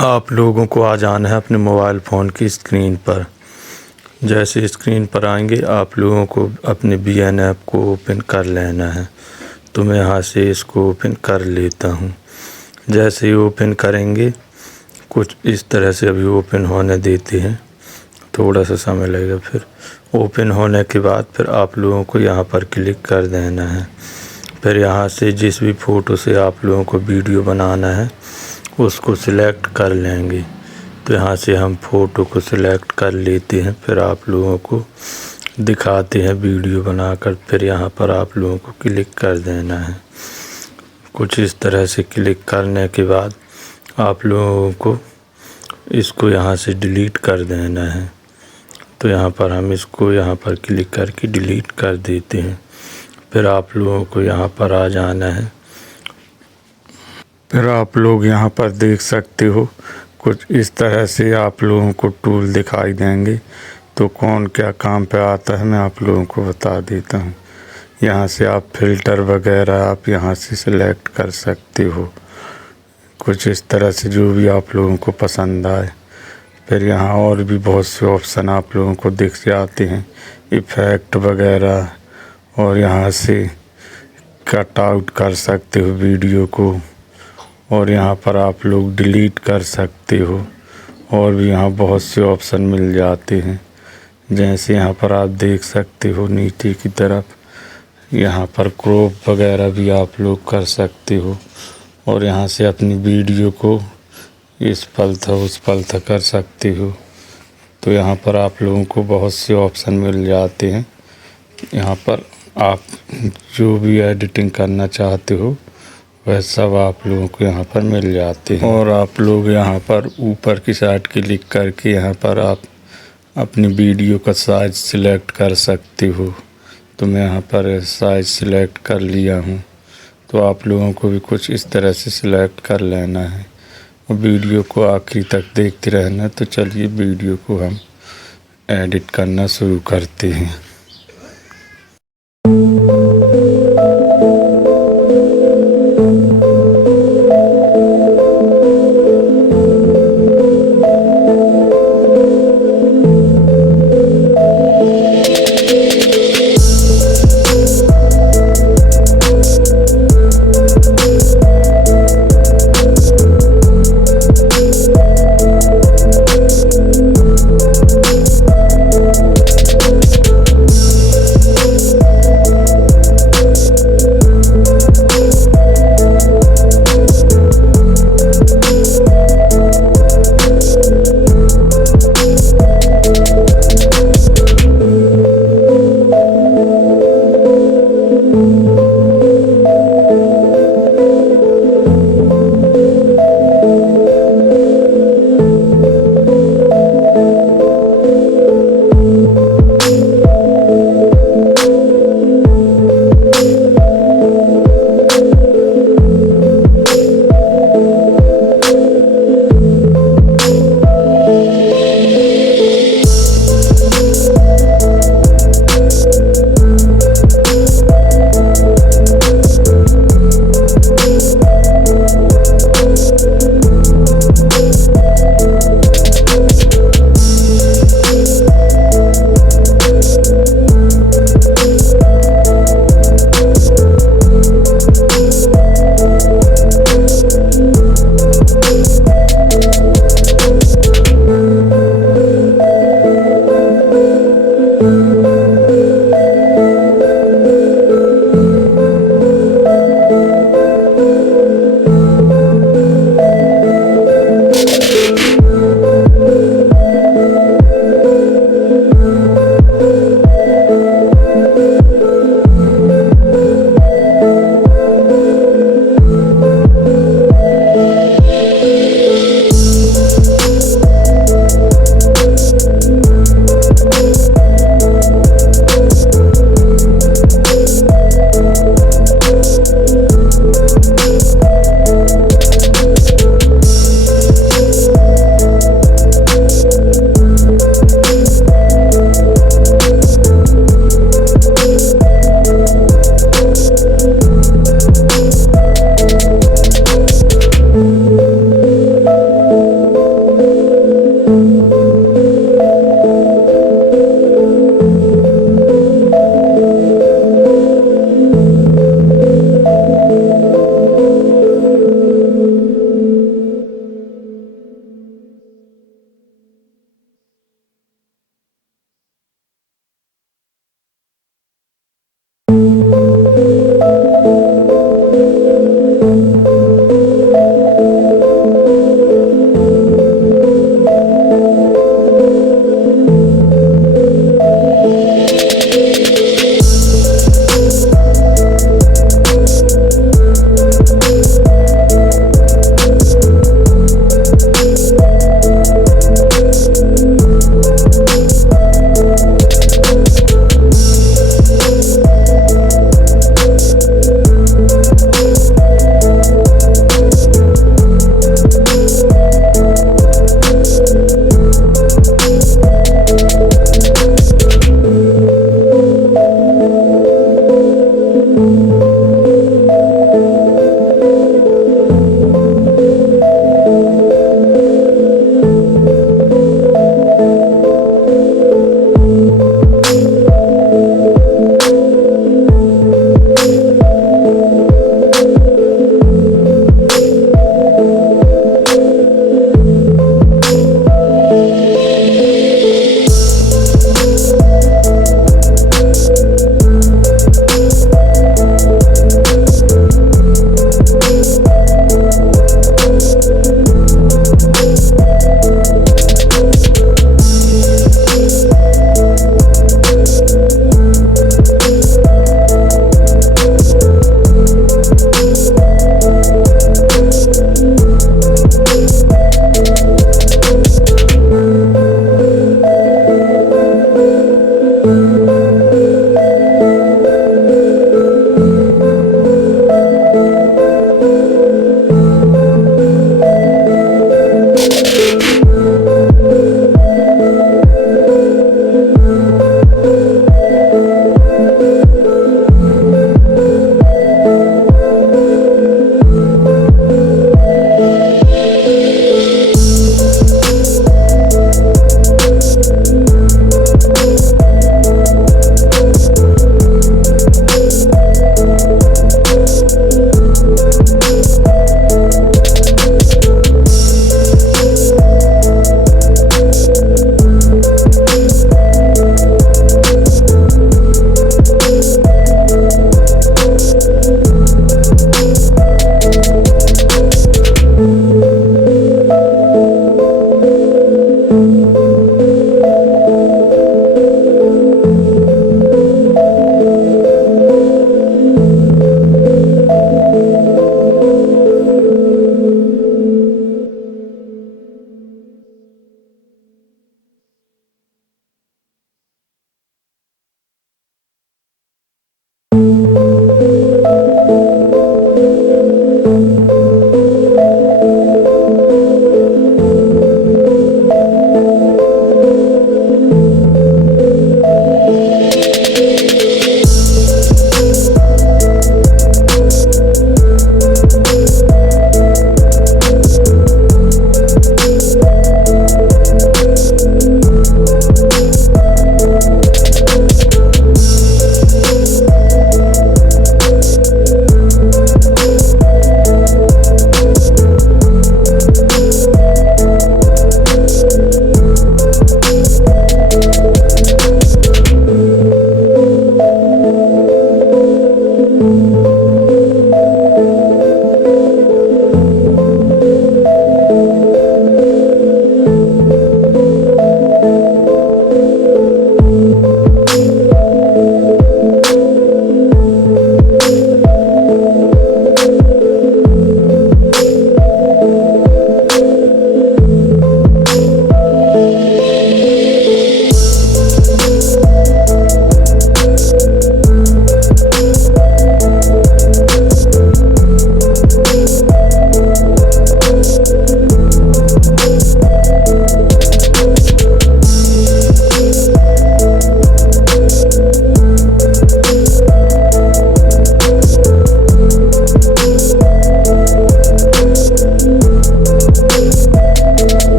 आप लोगों को आ जाना है अपने मोबाइल फ़ोन की स्क्रीन पर। जैसे स्क्रीन पर आएंगे आप लोगों को अपने BN ऐप को ओपन कर लेना है। तो मैं यहाँ से इसको ओपन कर लेता हूँ। जैसे ही ओपन करेंगे कुछ इस तरह से अभी ओपन होने देते हैं, थोड़ा सा समय लगेगा। फिर ओपन होने के बाद फिर आप लोगों को यहाँ पर क्लिक कर देना है। फिर यहाँ से जिस भी फ़ोटो से आप लोगों को वीडियो बनाना है उसको सिलेक्ट कर लेंगे। तो यहाँ से हम फ़ोटो को सिलेक्ट कर लेते हैं, फिर आप लोगों को दिखाते हैं वीडियो बनाकर। फिर यहाँ पर आप लोगों को क्लिक कर देना है। कुछ इस तरह से क्लिक करने के बाद आप लोगों को इसको यहाँ से डिलीट कर देना है। तो यहाँ पर हम इसको यहाँ पर क्लिक करके डिलीट कर देते हैं। फिर आप लोगों को यहाँ पर आ जाना है। फिर आप लोग यहाँ पर देख सकते हो कुछ इस तरह से आप लोगों को टूल दिखाई देंगे। तो कौन क्या काम पे आता है मैं आप लोगों को बता देता हूँ। यहाँ से आप फ़िल्टर वगैरह आप यहाँ से सिलेक्ट कर सकते हो, कुछ इस तरह से जो भी आप लोगों को पसंद आए। फिर यहाँ और भी बहुत से ऑप्शन आप लोगों को दिख जाते हैं, इफ़ेक्ट वगैरह। और यहाँ से कट आउट कर सकते हो वीडियो को, और यहाँ पर आप लोग डिलीट कर सकते हो। और भी यहाँ बहुत से ऑप्शन मिल जाते हैं। जैसे यहाँ पर आप देख सकते हो नीचे की तरफ, यहाँ पर क्रॉप वगैरह भी आप लोग कर सकते हो। और यहाँ से अपनी वीडियो को इस पल था उस पल था कर सकते हो। तो यहाँ पर आप लोगों को बहुत से ऑप्शन मिल जाते हैं। यहाँ पर आप जो भी एडिटिंग करना चाहते हो वह सब आप लोगों को यहाँ पर मिल जाते हैं। और आप लोग यहाँ पर ऊपर की साइड क्लिक करके यहाँ पर आप अपनी वीडियो का साइज़ सिलेक्ट कर सकते हो। तो मैं यहाँ पर साइज़ सिलेक्ट कर लिया हूँ। तो आप लोगों को भी कुछ इस तरह से सिलेक्ट कर लेना है और वीडियो को आखिरी तक देखते रहना। तो चलिए वीडियो को हम एडिट करना शुरू करते हैं।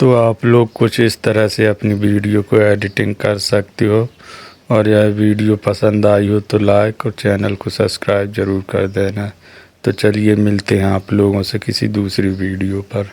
तो आप लोग कुछ इस तरह से अपनी वीडियो को एडिटिंग कर सकते हो। और यह वीडियो पसंद आई हो तो लाइक और चैनल को सब्सक्राइब ज़रूर कर देना। तो चलिए मिलते हैं आप लोगों से किसी दूसरी वीडियो पर।